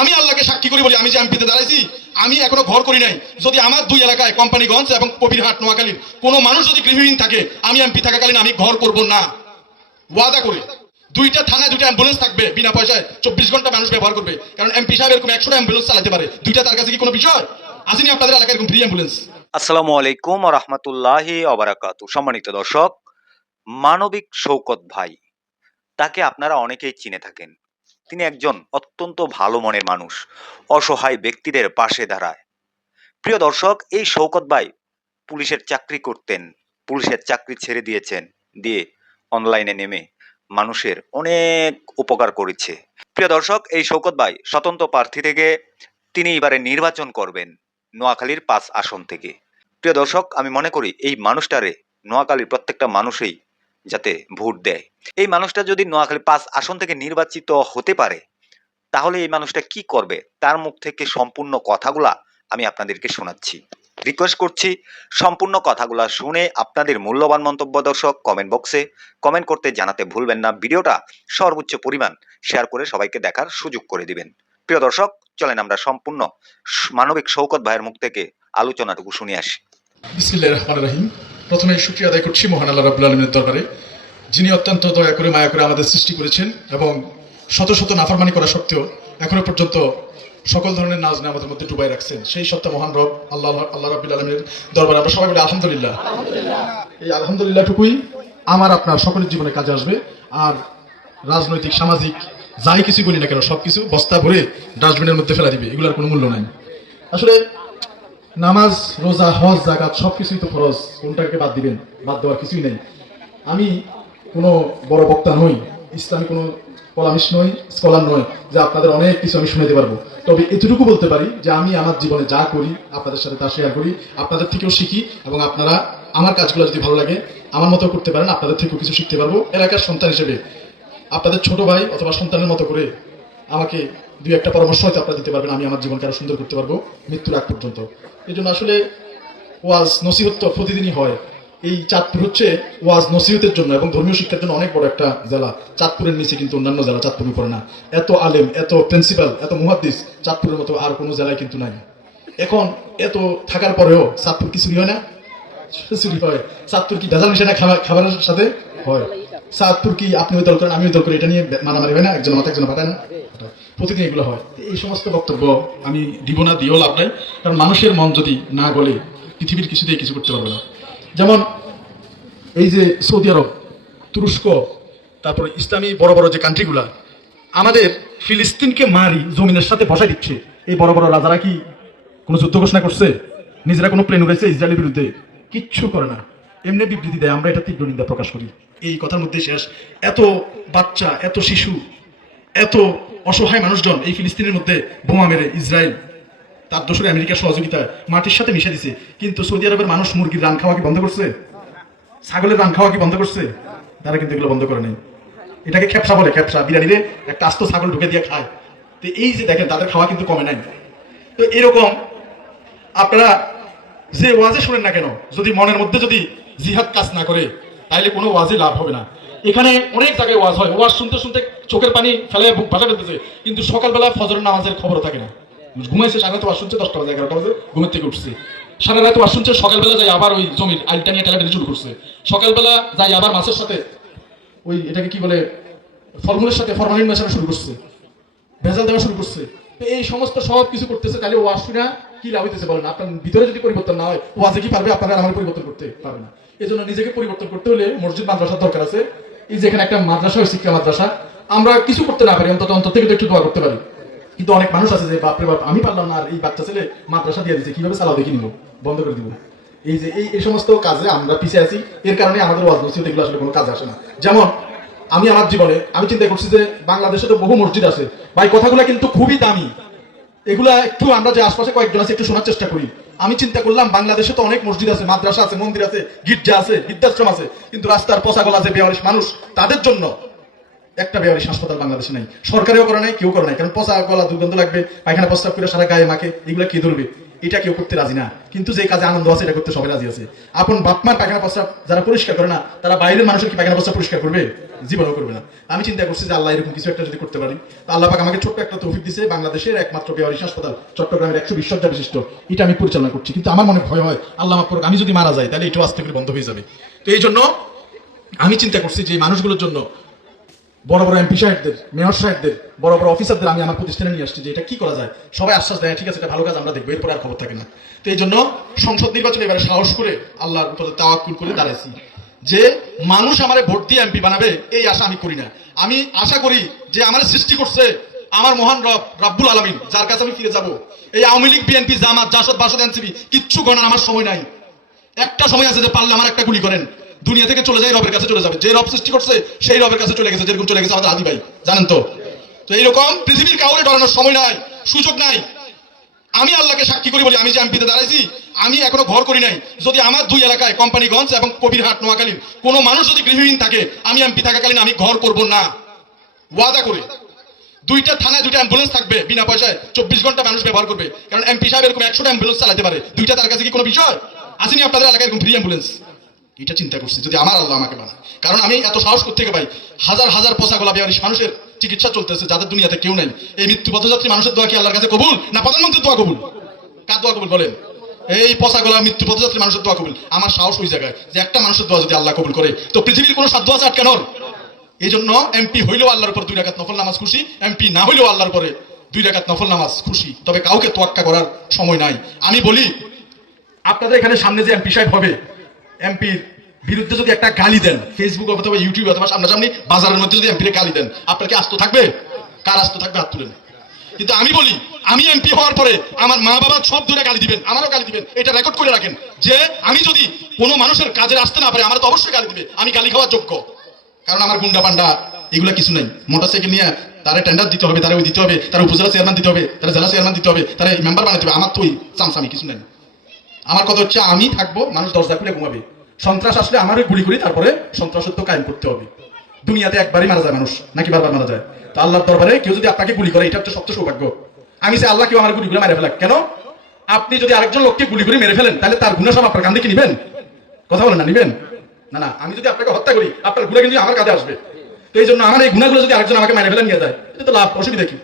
আমি আল্লাহকে সাক্ষী করি বলি আমি যে এমপিতে দাঁড়াইছি, আমি এখনও ঘর করি নাই। যদি আমার দুই এলাকায় কোম্পানিগঞ্জ এবং কবিরহাট নোয়াখালীর কোনো মানুষ যদি গৃহহীন থাকে, আমি এমপি থাকাকালীন আমি ঘর করব না। ওয়াদা করে। দুইটা থানায় দুইটা অ্যাম্বুলেন্স থাকবে, বিনা পয়সায় চব্বিশ ঘণ্টা মানুষ ব্যবহার করবে। কারণ এমপি সাহেব এরকম একশোটা অ্যাম্বুলেন্স চালাতে পারে। দুইটা তার কাছে কি কোনো বিষয়? আসেনি আপনাদের এলাকায় এরকম ফ্রি অ্যাম্বুলেন্স আসসালামু আলাইকুম রহমতুল্লাহি অবরাকাতু সম্মানিত দর্শক, মানবিক শৌকত ভাই, তাকে আপনারা অনেকেই চিনে থাকেন। তিনি একজন অত্যন্ত ভালো মনের মানুষ, অসহায় ব্যক্তিদের পাশে দাঁড়ায়। প্রিয় দর্শক, এই শৌকত ভাই পুলিশের চাকরি করতেন, পুলিশের চাকরি ছেড়ে দিয়েছেন, দিয়ে অনলাইনে নেমে মানুষের অনেক উপকার করেছে। প্রিয় দর্শক, এই শৌকত ভাই স্বতন্ত্র প্রার্থী থেকে তিনি এবারে নির্বাচন করবেন নোয়াখালীর পাঁচ আসন থেকে। প্রিয় দর্শক, আমি মনে করি এই মানুষটারে নোয়াখালীর প্রত্যেকটা মানুষই যাতে ভোট দেয়। এই মানুষটা যদি নোয়াখালী পাঁচ আসন থেকে নির্বাচিত হতে পারে, তাহলে এই মানুষটা কি করবে? তার মুখ থেকে সম্পূর্ণ কথাগুলা আমি আপনাদেরকে শোনাচ্ছি। রিকোয়েস্ট করছি, সম্পূর্ণ কথাগুলা শুনে আপনাদের মূল্যবান মন্তব্য দর্শক কমেন্ট বক্সে কমেন্ট করতে জানাতে ভুলবেন না। ভিডিওটা সর্বোচ্চ পরিমাণ শেয়ার করে সবাইকে দেখার সুযোগ করে দিবেন। প্রিয় দর্শক, চলেন আমরা সম্পূর্ণ মানবিক শৌকত ভাইয়ের মুখ থেকে আলোচনাটুকু শুনে আসি। বিসমিল্লাহ রহমান রহিম। প্রথমে শুক্রিয়া আদায় করছি মহান আল্লাহ রাবুল আলমের দরবারে। যিনি অত্যন্ত দয়া করে মায়া করে আমাদের সৃষ্টি করেছেন এবং শত শত নাফরমানি করা সত্ত্বেও এখনও পর্যন্ত সকল ধরনের নাজ আমাদের মধ্যে ডুবাই রাখছেন। সেই সত্য মহান রব, আল্লাহ আল্লাহ রাবুল আলমের দরবার আমরা সবাই বলি আলহামদুলিল্লাহ। এই আলহামদুলিল্লাহটুকুই আমার, আপনার সকলের জীবনে কাজে আসবে। আর রাজনৈতিক, সামাজিক যাই কিছু বলি না কেন সব কিছু বস্তা ভরে ডাস্টবিনের মধ্যে ফেলা দিবে। এগুলোর কোনো মূল্য নাই। আসলে নামাজ, রোজা, হজ জাকাত সব কিছুই তো ফরজ। কোনটাকে বাদ দিবেন? বাদ দেওয়ার কিছুই নেই। আমি কোনো বড় বক্তা নই, ইসলামী কোনো কলামিস্ট নই, স্কলার নই, যে আপনাদের অনেক কিছু আমি শুনাতে পারব। তবে এতটুকু বলতে পারি যে আমি আমার জীবনে যা করি, আপনাদের সাথে তা শেয়ার করি, আপনাদের থেকেও শিখি এবং আপনারা আমার কাজগুলো যদি ভালো লাগে, আমার মতো করতে পারেন, আপনাদের থেকেও কিছু শিখতে পারব। এলাকার সন্তান হিসেবে, আপনাদের ছোট ভাই অথবা সন্তানের মতো করে আমাকে দুই একটা পরামর্শ হয়তো আপনারা দিতে পারবেন, আমি আমার জীবনকে আরও সুন্দর করতে পারব মৃত্যুর আগ পর্যন্ত। এই জন্য আসলে ওয়াজ, নসিহত তো প্রতিদিনই হয়। এই চাঁদপুর হচ্ছে ওয়াজ নসিহতের জন্য এবং ধর্মীয় শিক্ষার জন্য অনেক বড় একটা জেলা। চাঁদপুরের নিচে কিন্তু অন্যান্য জেলা চাঁদপুরে পড়ে না। এত আলেম, এত প্রিন্সিপাল এত মুহাদ্দিস, চাঁদপুরের মতো আর কোনো জেলায় কিন্তু নাই। এখন এত থাকার পরেও চাঁদপুর কি চুরি হয় না? চুরি হয়। চাঁদপুর কি ভেজাল মিশে না খাবারের সাথে? হয়। চাঁদপুর কি আপনি ওই দল করেন আমি ওই দল করি, এটা নিয়ে মারামারি হয় না? একজন মাথা একজন পাঠায় না? প্রতিদিন এগুলো হয়। এই সমস্ত বক্তব্য আমি দিব না দিও লাভ নাই। কারণ মানুষের মন যদি না গলে, পৃথিবীর কিছুতেই কিছু করতে পারবে না। যেমন এই যে সৌদি আরব, তুরস্ক, তারপরে ইসলামী বড় বড় যে কান্ট্রিগুলা আমাদের ফিলিস্তিনকে মারি, জমিনের সাথে বসাই দিচ্ছে। এই বড় বড় রাজারা কি কোনো যুদ্ধ ঘোষণা করছে? নিজেরা কোনো প্লেন উড়েছে ইসরায়েলের বিরুদ্ধে? কিচ্ছু করে না। এমনি বিবৃতি দেয়, আমরা এটা তীব্র নিন্দা প্রকাশ করি। এই কথার মধ্যে শেষ। এত বাচ্চা, এত শিশু, এত অসহায় মানুষজন এই ফিলিস্তিনের মধ্যে বোমা মেরে ইসরায়েল তার দোসরে আমেরিকার সহযোগিতায় মাটির সাথে মিশে দিছে। কিন্তু সৌদি আরবের মানুষ মুরগির রান খাওয়া কি বন্ধ করছে? ছাগলের রান খাওয়া কি বন্ধ করছে? তারা কিন্তু এগুলো বন্ধ করে নেই। এটাকে খেপসা বলে, খেপসা। বিরিয়ানিরে একটা আস্ত ছাগল ঢুকে দিয়ে খায়। তো এই যে দেখেন, তাদের খাওয়া কিন্তু কমে নাই। তো এরকম আপনারা যে ওয়াজে শোনেন না কেন, যদি মনের মধ্যে যদি জিহাদ কাজ না করে তাহলে কোনো ওয়াজে লাভ হবে না। এখানে অনেক জায়গায় ওয়াজ হয়। ওয়াজ শুনতে শুনতে চোখের পানি ফেলে বুক ভাষা ফেলতেছে। কিন্তু সকালবেলা ফজরের নামাজের খবর থাকে না। ঘুমাইছে সারা রাত শুনছে দশটা বাজে, এগারোটা বাজে, ঘুমের থেকে উঠছে। সারা রাত ওয়াজ শুনছে সকালবেলা যাই আবার ওই জমির আইলটা নিয়ে টেলাটেলি শুরু করছে। সকালবেলা যাই আবার মাছের সাথে ওই এটাকে কি বলে, ফর্মুলের সাথে, ফরমালিন মেশানো শুরু করছে। ভেজাল দেওয়া শুরু করছে। এই সমস্ত সব কিছু করতেছে, তাহলে ওয়াজ শুনে কি লাভ হইতেছে বলেন? আপনার ভিতরে যদি পরিবর্তন না হয় ওয়াজে কি পারবে? আপনারা আমার পরিবর্তন করতে পারবে না। এই জন্য নিজেকে পরিবর্তন করতে হলে মসজিদ, মাদ্রাসার দরকার আছে। এই যে এখানে একটা মাদ্রাসা শিক্ষা মাদ্রাসা, আমরা কিছু করতে না পারি, অন্তত অন্তর থেকে একটু দোয়া করতে পারি। কিন্তু অনেক মানুষ আছে যে বাপরে বাপ, আমি পারলাম না আর এই বাচ্চা ছেলে মাদ্রাসা দিয়ে দিচ্ছে কীভাবে চালাও দেখি নিব? বন্ধ করে দিব। এই যে, এই সমস্ত কাজে আমরা পিছিয়ে আছি, এর কারণে আমাদের ওয়াজ নসিহত এগুলো আসলে কোনো কাজে আসে না। যেমন, আমি আমার জীবনে, আমি চিন্তা করছি যে বাংলাদেশে তো বহু মসজিদ আছে। ভাই, কথাগুলো কিন্তু খুবই দামি। এগুলা একটু আমরা যে আশপাশে কয়েকজন আছে, একটু শোনার চেষ্টা করি। আমি চিন্তা করলাম, বাংলাদেশে তো অনেক মসজিদ আছে, মাদ্রাসা আছে, মন্দির আছে, গির্জা আছে, বৃদ্ধাশ্রম আছে, কিন্তু রাস্তার পচাগল আছে, বেয়ারিশ মানুষ, তাদের জন্য একটা বেয়ারিশ হাসপাতাল বাংলাদেশে নাই। সরকারেও করে নাই, কেউ করে নাই। কারণ পচা গলা দুর্গন্ধ লাগবে, পায়খানা প্রস্তাব করে সারা গায়ে মাকে এগুলো কে ধরবে? এটা কেউ করতে রাজি না। কিন্তু যে কাজে আনন্দ আছে, এটা করতে সবাই রাজি আছে। আপন বাপমার পায়খানা প্রস্রাব যারা পরিষ্কার করে না, তারা বাইরের মানুষের কি পায়খানা প্রস্রাব পরিষ্কার করবে? জীবনও করবে না। আমি চিন্তা করছি যে আল্লাহ এরকম কিছু একটা যদি করতে পারি। তা আল্লাহ পাক আমাকে ছোট্ট একটা তৌফিক দিছে, বাংলাদেশের একমাত্র বেহারিস হাসপাতাল, চট্টগ্রামের একশো বিশ বিশিষ্ট। এটা আমি পরিচালনা করছি। কিন্তু আমার মনে ভয় হয়, আল্লাহ মাফ আমি যদি মারা যাই, তাহলে এটাও আস্তে করে বন্ধ হয়ে যাবে। তো এই জন্য আমি চিন্তা করছি যে মানুষগুলোর জন্য বড় বড় এমপি সাহেবদের মেয়র সাহেবদের, বড় বড় অফিসারদের আমি আমার প্রতিষ্ঠানে নিয়ে আসছি যে এটা কি করা যায়? সবাই আশ্বাস দেয়, ঠিক আছে, এটা ভালো কাজ, আমরা দেখব। এরপর আর খবর থাকে না। তো এই জন্য সংসদ নির্বাচনে এবারে সাহস করে আল্লাহর উপরে তাওয়াক্কুল করে দাঁড়াইছি যে মানুষ আমারে ভোট দিয়ে এমপি বানাবে, এই আশা আমি করি না। আমি আশা করি যে আমার সৃষ্টি করছে আমার মহান রব, রাব্বুল আলমিন, যার কাছে আমি ফিরে যাব। এই আওয়ামী লীগ বিএনপি জামাত, জাসদ, বাসদ এনসিপি কিচ্ছু গণার আমার সময় নাই। একটা সময় আছে যে পারলে আমার একটা গুলি করেন। দুনিয়া থেকে চলে যায় রবের কাছে চলে যাবে। যে রব সৃষ্টি করছে, সেই রবের কাছে চলে গেছে, যেরকম চলে গেছে আমাদের আদি ভাই। জানেন তো? তো এইরকম পৃথিবীর কাউরে ডরানোর সময় নাই, সুযোগ নাই। আমি আল্লাহকে সাক্ষী করি বলি, আমি যে এমপিতে দাঁড়াইছি, আমি এখনও ঘর করি নাই। যদি আমার দুই এলাকায় কোম্পানিগঞ্জ এবং কবিরহাট, নোয়াখালীর কোনো মানুষ যদি গৃহহীন থাকে, আমি এমপি থাকাকালীন আমি ঘর করব না। ওয়াদা করে। দুইটা থানায় দুইটা অ্যাম্বুলেন্স থাকবে, বিনা পয়সায় চব্বিশ ঘণ্টা মানুষ ব্যবহার করবে। কারণ এমপি সাহেব এরকম একশোটা অ্যাম্বুলেন্স চালাতে পারে। দুইটা তার কাছে কি কোনো বিষয়? আসেনি আপনাদের এলাকায় এরকম ফ্রি অ্যাম্বুলেন্স এটা চিন্তা করছি, যদি আমার আল্লাহ আমাকে বানায়। কারণ আমি এত সাহস করতে পাই? হাজার হাজার পোষা গোলা বিহারিস মানুষের চিকিৎসা চলতেছে, যাদের দুনিয়াতে কেউ নাই। এই মৃত্যু পথযাত্রী মানুষের দোয়া কি আল্লাহর কাছে কবুল? না প্রধানমন্ত্রীর দোয়া কবুল? কার দোয়া কবুল বলেন? এই পচা গোলা মৃত্যু পথযাত্রী মানুষের দোয়া কবুল। আমার সাহস ওই জায়গায় যে একটা মানুষের দোয়া যদি আল্লাহ কবুল করে, তো পৃথিবীর কোনো সাধ্য আছে আটকানোর? এই জন্য এমপি হইলেও আল্লাহর উপর দুই রাকাত নফল নামাজ খুশি এমপি না হইলেও আল্লাহর পরে দুই রাকাত নফল নামাজ খুশি। তবে কাউকে তোয়াক্কা করার সময় নাই। আমি বলি, আপনাদের এখানে সামনে যে এমপি সাহেব হবে এমপির বিরুদ্ধে যদি একটা গালি দেন ফেসবুক অথবা ইউটিউব অথবা সামনাসামনি বাজারের মধ্যে যদি এমপির গালি দেন, আপনার কি আস্ত থাকবে? কার আস্ত থাকবে? হাত তুলেন কিন্তু আমি বলি, আমি এমপি হওয়ার পরে আমার মা বাবা সব দূরে গালি দিবেন, আমারও গালি দিবেন, এটা রেকর্ড করে রাখেন যে আমি যদি কোনো মানুষের কাজে আসতে না পারে, আমার তো অবশ্যই গালি দিবে, আমি গালি খাওয়ার যোগ্য। কারণ আমার গুন্ডা পান্ডা এগুলা কিছু নাই। মোটরসাইকেল নিয়ে তারা টেন্ডার দিতে হবে, তারা ওই দিতে হবে, তারা উপজেলা চেয়ারম্যান দিতে হবে, তারা জেলা চেয়ারম্যান দিতে হবে, তারা মেম্বার বানাতে হবে, আমার তো ওই চামচামি কিছু নাই। আমার কথা হচ্ছে আমি থাকব, মানুষ দরজা খুলে ঘুমাবে। সন্ত্রাস আসলে আমারও গুলি করি, তারপরে সন্ত্রাসত্ব কায়েম করতে হবে। দুনিয়াতে একবারই মারা যায় মানুষ, নাকি বারবার মারা যায়? তো আল্লাহর দরবারে কেউ যদি আপনাকে গুলি করে, এটা হচ্ছে সত্য সৌভাগ্য। আমি সে আল্লাহ কেউ আমার গুলি করে মেরে ফেলাক। কেন? আপনি যদি আরেকজন লোককে গুলি করে মেরে ফেলেন, তাহলে তার গুণা সব আপনার কান্দে কি নিবেন? কথা বলেন না, নিবেন? না না, আমি যদি আপনাকে হত্যা করি, আপনার গুণা কিন্তু আমার কাঁধে আসবে। তো এই জন্য আমার এই গুণাগুলো যদি আরেকজন আমাকে মেরে ফেলে নিয়ে যায়, এটা তো লাভ, অসুবিধা কি?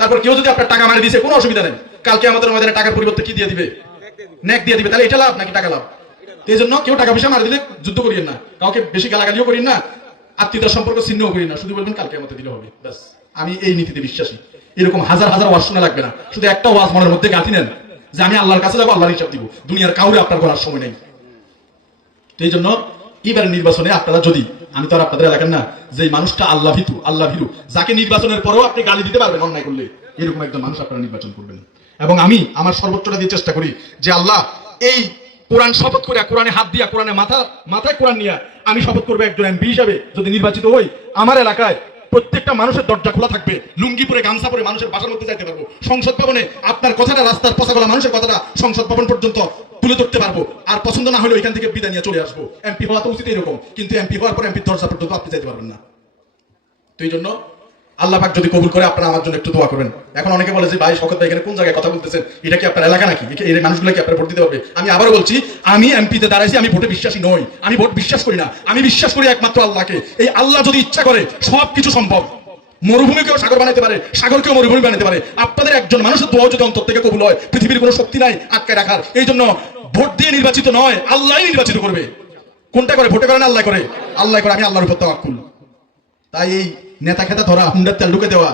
তারপর কেউ যদি আপনার টাকা মারে দিয়েছে কোনো অসুবিধা নেই। কালকে আমাদের ময়দানে টাকার পরিবর্তে কি দিয়ে দিবে? নেক দিয়ে দিবে, তাহলে এটা লাভ নাকি টাকা লাভ? এই জন্য কেউ টাকা পয়সা মারা দিলে যুদ্ধ করিয়েন না, কাউকে বেশি গালাগালিও করিয়েন না, আত্মীয়তার সম্পর্ক ছিন্নও করি না, শুধু বলবেন কালকে আমাদের দিলে হবে, ব্যাস। আমি এই নীতিতে বিশ্বাসী। এরকম হাজার হাজার ওয়াজ শোনা লাগবে না, শুধু একটা ওয়াজ মনের মধ্যে গাঁথি নেন, যে আমি আল্লাহর কাছে যাব, আল্লাহর হিসাব দিব। দুনিয়ার কাউরে আপনার করার সময় নেই। এই জন্য এবারে নির্বাচনে আপনারা যদি, আমি তো আর আপনাদের এলাকার না যে মানুষটা আল্লাহ ভীতু, আল্লাহ ভিরু, যাকে নির্বাচনের পরেও আপনি গালি দিতে পারবেন অন্যায় করলে, এরকম একজন মানুষ আপনারা নির্বাচন করবেন। এবং আমি আমার সর্বোচ্চটা দিয়ে চেষ্টা করি যে আল্লাহ, এই কোরআন শপথ করে কোরআনে হাত দিয়া, কোরআনে মাথা, মাথায় কোরআন নিয়ে আমি শপথ করব একজন এমপি হিসাবে। যদি নির্বাচিত হই, আমার এলাকায় প্রত্যেকটা মানুষের দরজা খোলা থাকবে লুঙ্গি পরে গামছা পরে মানুষের বাসার মধ্যে যাইতে পারব। সংসদ ভবনে আপনার কথাটা, রাস্তার পচাগলা মানুষের কথাটা সংসদ ভবন পর্যন্ত তুলে ধরতে পারব। আর পছন্দ না হলে ওইখান থেকে বিদায় নিয়ে চলে আসব। এমপি হওয়া তো উচিত এরকম, কিন্তু এমপি হওয়ার পর এমপির দরজা পর্যন্ত আপনি যাইতে পারবেন না। তো এই জন্য আল্লাহ পাক যদি কবুল করে, আপনারা আমার জন্য একটু দোয়া করবেন। এখন অনেকে বলে যে, ভাই শকত ভাই, এখানে কোন জায়গায় কথা বলতেছেন? এটা কি আপনার এলাকা নাকি? এই মানুষগুলো কি আপনার ভোট দিতে পারবে আমি আবারও বলছি, আমি এমপিতে দাঁড়াইছি, আমি ভোটে বিশ্বাসী নই। আমি ভোট বিশ্বাস করি না। আমি বিশ্বাস করি একমাত্র আল্লাহকে। এই আল্লাহ যদি ইচ্ছা করে সব কিছু সম্ভব। মরুভূমিকেও সাগর বানাতে পারে, সাগরকেও মরুভূমি বানাতে পারে। আপনাদের একজন মানুষের দোয়া যদি অন্তর থেকে কবুল হয়, পৃথিবীর কোনো শক্তি নাই আটকে রাখার। এই জন্য ভোট দিয়ে নির্বাচিত নয় আল্লাহ নির্বাচিত করবে। কোনটা করে? ভোটে করে না আল্লাহ করে? আল্লাহ করে, আমি আল্লাহর উপর তাওয়াক্কুল। তাই এই নেতা খেতা ধরা, হুন্ডার তেল ঢুকে দেওয়া,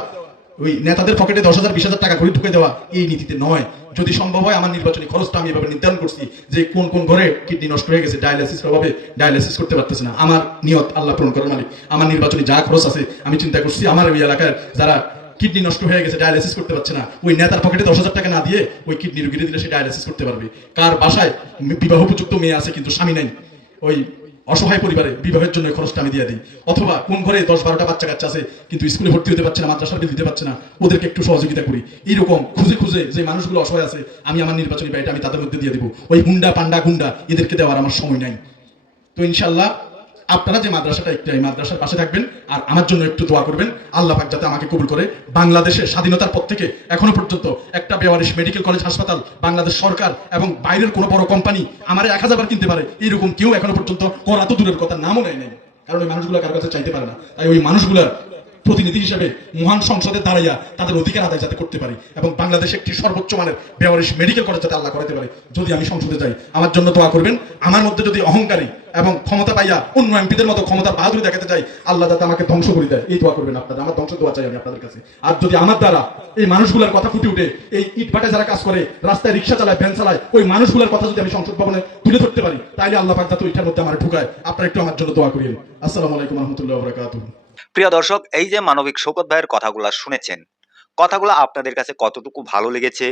ওই নেতাদের পকেটে দশ হাজার, বিশ হাজার টাকা করে ঢুকে দেওয়া, এই নীতিতে নয়। যদি সম্ভব হয়, আমার নির্বাচনী খরচটা আমি এভাবে নির্ধারণ করছি যে কোন কোন ঘরে কিডনি নষ্ট হয়ে গেছে ডায়ালিসিস অভাবে ডায়ালিসিস করতে পারতেছে না। আমার নিয়ত আল্লাহ পূরণ করার মালিক। আমার নির্বাচনী যা খরচ আছে, আমি চিন্তা করছি আমার ওই এলাকার যারা কিডনি নষ্ট হয়ে গেছে ডায়ালিসিস করতে পারছে না, ওই নেতার পকেটে দশ হাজার টাকা না দিয়ে ওই কিডনি রুগীরে দিলে সে ডায়ালিসিস করতে পারবে। কার বাসায় বিবাহ উপযুক্ত মেয়ে আছে, কিন্তু স্বামী নাই। ওই অসহায় পরিবারে বিবাহের জন্য খরচটা আমি দিয়ে দিই। অথবা কোন ঘরে দশ বারোটা বাচ্চা কাচ্চা আছে, কিন্তু স্কুলে ভর্তি হতে পারছে না, মাদ্রাসার বিল দিতে পারছে না, ওদেরকে একটু সহযোগিতা করি। এইরকম খুঁজে খুঁজে যে মানুষগুলো অসহায় আছে, আমি আমার নির্বাচনী ব্যয়টা আমি তাদের মধ্যে দিয়ে দিব। ওই হুন্ডা, পান্ডা, গুন্ডা, এদেরকে দেওয়ার আমার সময় নাই। তো ইনশাল্লাহ আপনারা যে মাদ্রাসাটা, একটু এই মাদ্রাসার পাশে থাকবেন আর আমার জন্য একটু দোয়া করবেন, আল্লাহ পাক যাতে আমাকে কবুল করে। বাংলাদেশের স্বাধীনতার পর থেকে এখনও পর্যন্ত একটা বেওয়ারিশ মেডিকেল কলেজ হাসপাতাল, বাংলাদেশ সরকার এবং বাইরের কোনো বড় কোম্পানি আমার এক হাজার কিনতে পারে, এরকম কেউ এখনও পর্যন্ত করা তো দূরের কথা, নামও নেয় নাই। কারণ ওই মানুষগুলো কারও কাছে চাইতে পারে না। তাই ওই মানুষগুলার প্রতিনিধি হিসেবে মহান সংসদে দাঁড়াইয়া তাদের অধিকার আদায় যাতে করতে পারি এবং বাংলাদেশে একটি সর্বোচ্চ মানের বেওয়ারিশ মেডিকেল কলেজ যাতে আল্লাহ করাতে পারে, যদি আমি সংসদে যাই। আমার জন্য দোয়া করবেন, আমার মধ্যে যদি অহংকারী এবং ক্ষমতা পাইয়া অন্য এমপিদের মতো ক্ষমতা বাহাদুরি দেখাতে চাই, আল্লাহ যাতে আমাকে ধ্বংস করে দেয়। এই দোয়া করবেন আপনারা আমার ধ্বংস দোয়া চাই আমি আপনাদের কাছে। আর যদি আমার দ্বারা এই মানুষগুলোর কথা ফুটে উঠে, এই ইট ভাটা যারা কাজ করে, রাস্তায় রিক্সা চালায়, ভ্যান চালায়, ওই মানুষগুলোর কথা যদি আমি সংসদ ভবনে তুলে ধরতে পারি তাহলে আল্লাহ পাক যাতে ওইটার মধ্যে আমার ঢুকায়। আপনারা একটু আমার জন্য দোয়া করিয়েন। আসসালামু আলাইকুম রহমতুল্লাহ বরাকাতুহ। প্রিয় দর্শক, এই যে মানবিক শৌকত ভাইয়ের কথাগুলো শুনেছেন, কথাগুলো আপনাদের কাছে কতটুকু ভালো লেগেছে?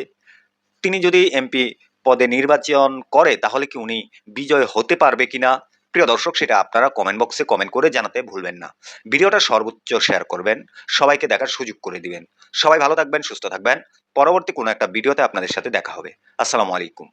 তিনি যদি এমপি পদে নির্বাচন করে, তাহলে কি উনি বিজয় হতে পারবে কিনা? প্রিয় দর্শক, সেটা আপনারা কমেন্ট বক্সে কমেন্ট করে জানাতে ভুলবেন না। ভিডিওটা সর্বোচ্চ শেয়ার করবেন, সবাইকে দেখার সুযোগ করে দিবেন। সবাই ভালো থাকবেন, সুস্থ থাকবেন। পরবর্তী কোনো একটা ভিডিওতে আপনাদের সাথে দেখা হবে। আসসালামু আলাইকুম।